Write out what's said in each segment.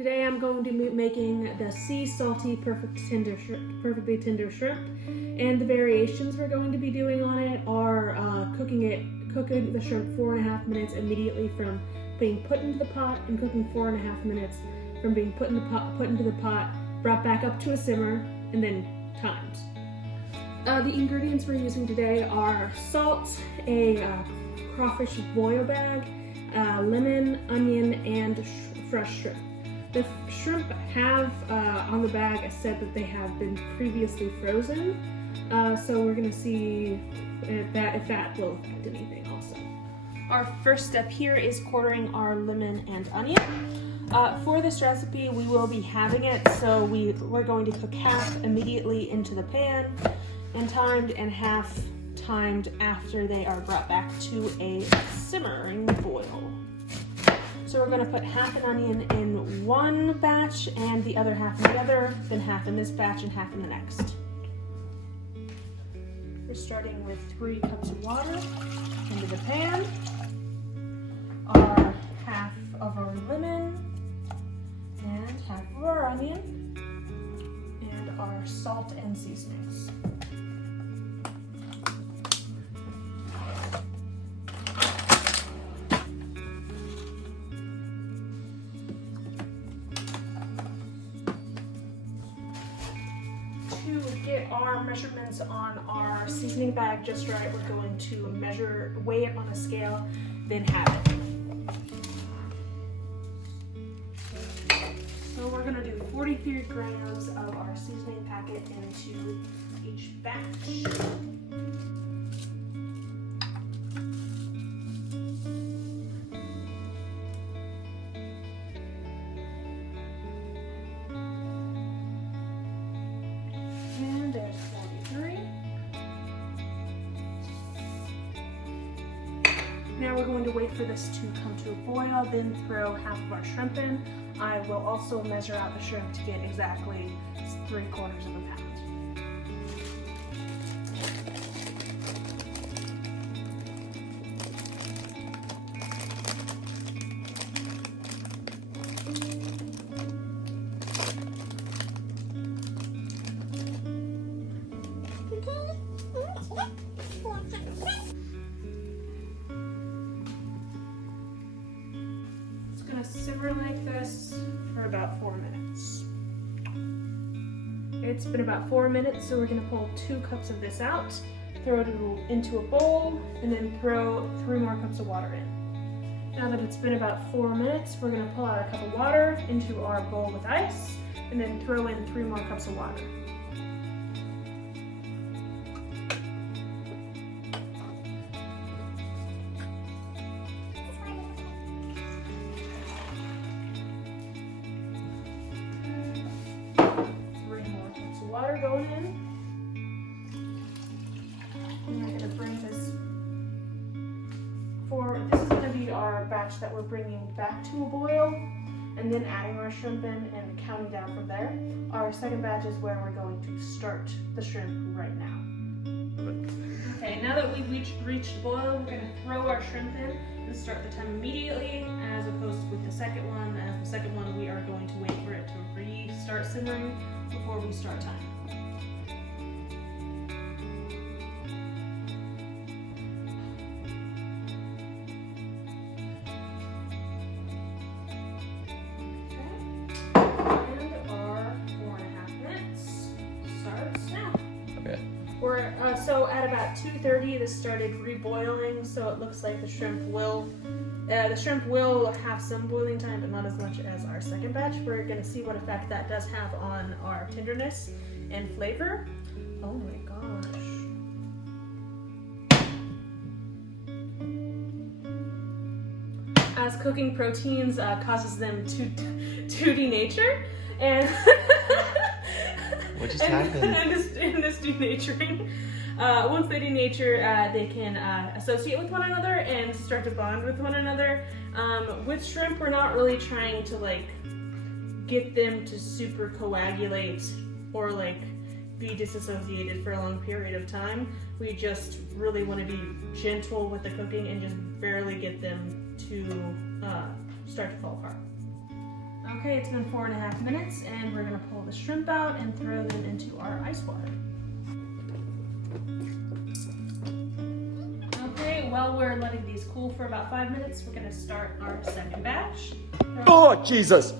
Today I'm going to be making the sea salty perfectly tender shrimp, and the variations we're going to be doing on it are cooking the shrimp 4.5 minutes immediately from being put into the pot, and cooking 4.5 minutes from being put into the pot, brought back up to a simmer, and then timed. The ingredients we're using today are salt, a crawfish boil bag, lemon, onion, and fresh shrimp. The shrimp have on the bag said that they have been previously frozen, so we're going to see if that will affect anything also. Our first step here is quartering our lemon and onion. For this recipe, we will be halving it, so we're going to cook half immediately into the pan and timed, and half timed after they are brought back to a simmering boil. So we're going to put half an onion in one batch and the other half in the other, then half in this batch and half in the next. We're starting with 3 cups of water into the pan, our half of our lemon, and half of our onion, and our salt and seasonings. To get our measurements on our seasoning bag just right, we're going to weigh it on a scale, then halve it. So we're going to do 43 grams of our seasoning packet into each batch. And there's 43. Now we're going to wait for this to come to a boil, then throw half of our shrimp in. I will also measure out the shrimp to get exactly 3/4 of a pound. Simmer like this for about 4 minutes. It's been about 4 minutes, so we're going to pull 2 cups of this out, throw it into a bowl, and then throw 3 more cups of water in. Now that it's been about 4 minutes, we're going to pull out our cup of water into our bowl with ice, and then throw in 3 more cups of water. Water going in. And we're going to bring this this is going to be our batch that we're bringing back to a boil, and then adding our shrimp in and counting down from there. Our second batch is where we're going to start the shrimp right now. Okay, now that we've reached boil, we're going to throw our shrimp in and start the time immediately, as opposed to with the second one. As the second one, we are going to wait for it to restart simmering before we start timing. So at about 2:30, this started reboiling, so it looks like the shrimp will have some boiling time, but not as much as our second batch. We're going to see what effect that does have on our tenderness and flavor. Oh my gosh. As cooking proteins causes them to denature, and what just happened? And this denaturing. Once they denature, they can associate with one another and start to bond with one another. With shrimp, we're not really trying to get them to super coagulate or be disassociated for a long period of time. We just really want to be gentle with the cooking and just barely get them to start to fall apart. Okay, it's been 4.5 minutes, and we're gonna pull the shrimp out and throw them into our ice water. Okay, while we're letting these cool for about 5 minutes, we're gonna start our second batch. Oh, Jesus!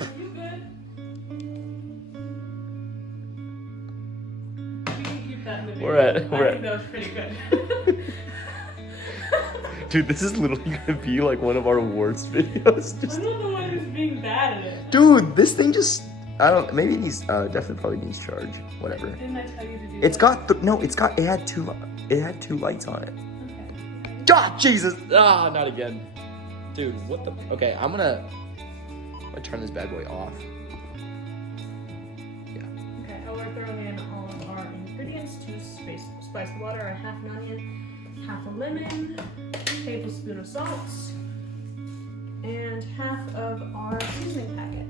Are you good? We can keep that moving. I think that was pretty good. Dude, this is literally gonna be like one of our worst videos. I'm not the one who's being bad at it. Dude, this thing just, maybe it needs, definitely probably needs charge, whatever. Didn't I tell you to do It's that? got, it had two lights on it. Okay. God, Jesus! Ah, not again. Dude, what the, okay, I'm gonna turn this bad boy off. Yeah. Okay, we're throwing in all of our ingredients to spice the water, a half an onion, half a lemon, tablespoon of salt, and half of our seasoning packet.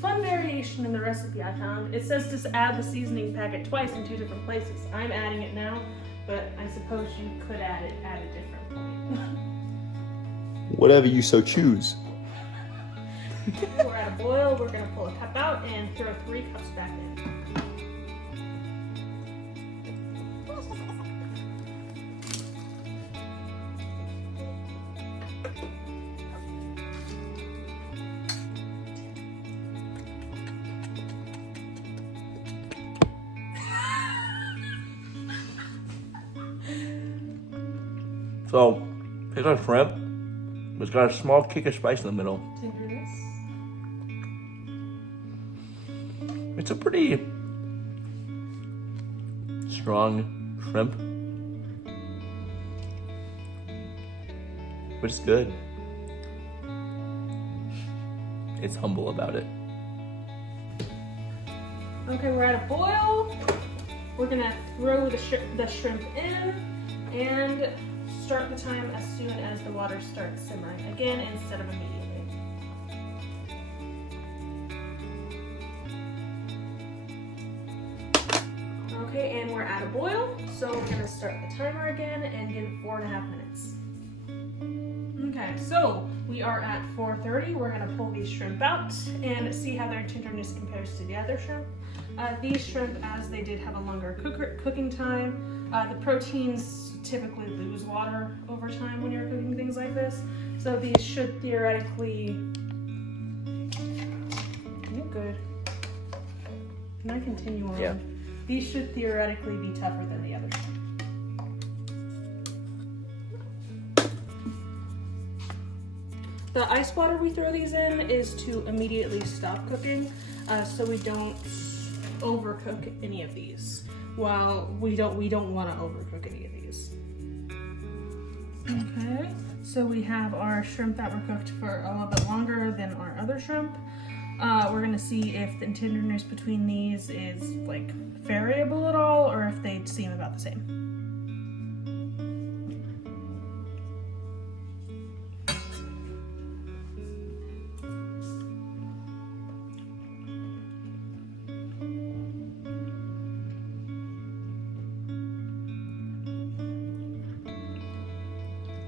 Fun variation in the recipe I found. It says to add the seasoning packet twice in 2 different places. I'm adding it now, but I suppose you could add it at a different point. Whatever you so choose. We're at a boil, we're gonna pull a cup out and throw 3 cups back in. So, here's our shrimp. It's got a small kick of spice in the middle. Tenderness. It's a pretty strong shrimp, but it's good. It's humble about it. Okay, we're at a boil. We're gonna throw the shrimp in and start the time as soon as the water starts simmering again instead of immediately. Okay, and we're at a boil, so we're gonna start the timer again and give it 4.5 minutes. Okay, so we are at 4:30. We're gonna pull these shrimp out and see how their tenderness compares to the other shrimp. These shrimp, as they did have a longer cooking time, the proteins typically lose water over time when you're cooking things like this. So these should theoretically, you're good. Can I continue on? Yeah. These should theoretically be tougher than the other shrimp. The ice water we throw these in is to immediately stop cooking, so we don't overcook any of these. Well, we don't want to overcook any of these. Okay, so we have our shrimp that were cooked for a little bit longer than our other shrimp. We're gonna see if the tenderness between these is like variable at all, or if they seem about the same.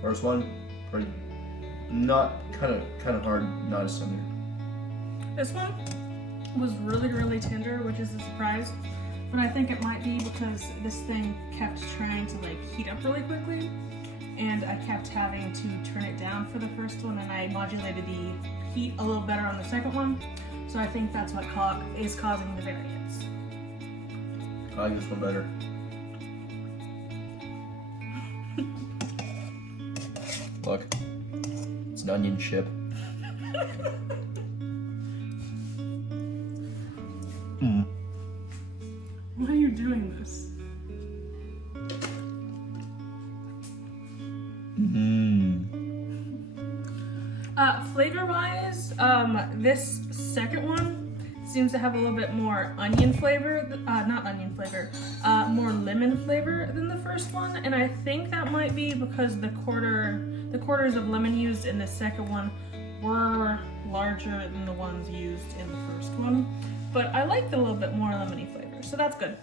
First one, pretty, not kind of hard, not as tender. This one was really tender, which is a surprise. But I think it might be because this thing kept trying to like heat up really quickly, and I kept having to turn it down for the first one, and I modulated the heat a little better on the second one. So I think that's what is causing the variance. I like this one better. Look, it's an onion chip. Why are you doing this? Flavor-wise, this second one seems to have a little bit more onion flavor, not onion flavor, more lemon flavor than the first one, and I think that might be because the quarters of lemon used in the second one were larger than the ones used in the first one, but I like the little bit more lemony flavor. So that's good.